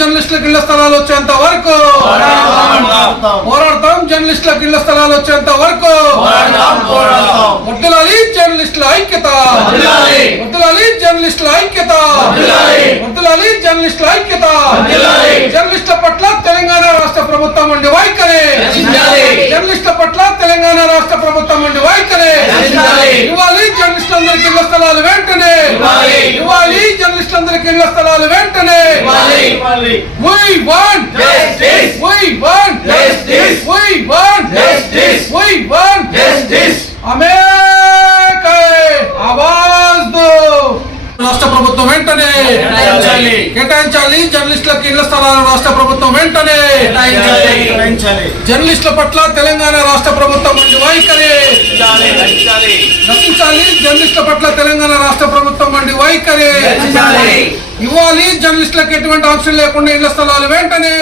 జర్నలిస్టులకు ఇళ్ల స్థలాలు వచ్చేంత వరకు పోరాడతాం, జర్నలిస్టులకు ఇళ్ల స్థలాలు వచ్చేంత వరకు వర్ధిల్లాలి జర్నలిస్టుల ఐక్యత, వర్ధిల్లాలి జర్నలిస్టుల ఐక్యత, వర్ధిల్లాలి జర్నలిస్టుల ఐక్యత. జర్నలిస్టుల పట్ల తెలంగాణ రాష్ట్ర ప్రభుత్వం ఉండి వైఖరి, జర్నలిస్టుల పట్ల తెలంగాణ రాష్ట్ర ప్రభుత్వం ఉండి వైఖరి. ఇవ్వాలి జర్నలిస్టులందరికీ ఇళ్ల స్థలాలు వెంటనే, ఇవ్వాలి జర్నలిస్టులందరికీ ఇళ్ల స్థలాలు వెంటనే. We want justice, we want justice, we want justice, we want justice. हमें आवाज दो. రాష్ట్ర ప్రభుత్వం వెంటనే కేటాయించాలి జర్నలిస్టులకు ఇళ్ల స్థలాలు. రాష్ట్ర ప్రభుత్వం వెంటనే జర్నలిస్టుల పట్ల తెలంగాణ రాష్ట్ర ప్రభుత్వం వంటి వైఖరి రక్షించాలి. జర్నలిస్టుల పట్ల తెలంగాణ రాష్ట్ర ప్రభుత్వం వంటి వైఖరి ఇవ్వాలి. జర్నలిస్టులకు ఎటువంటి ఆప్షన్ లేకుండా ఇళ్ల స్థలాలు వెంటనే.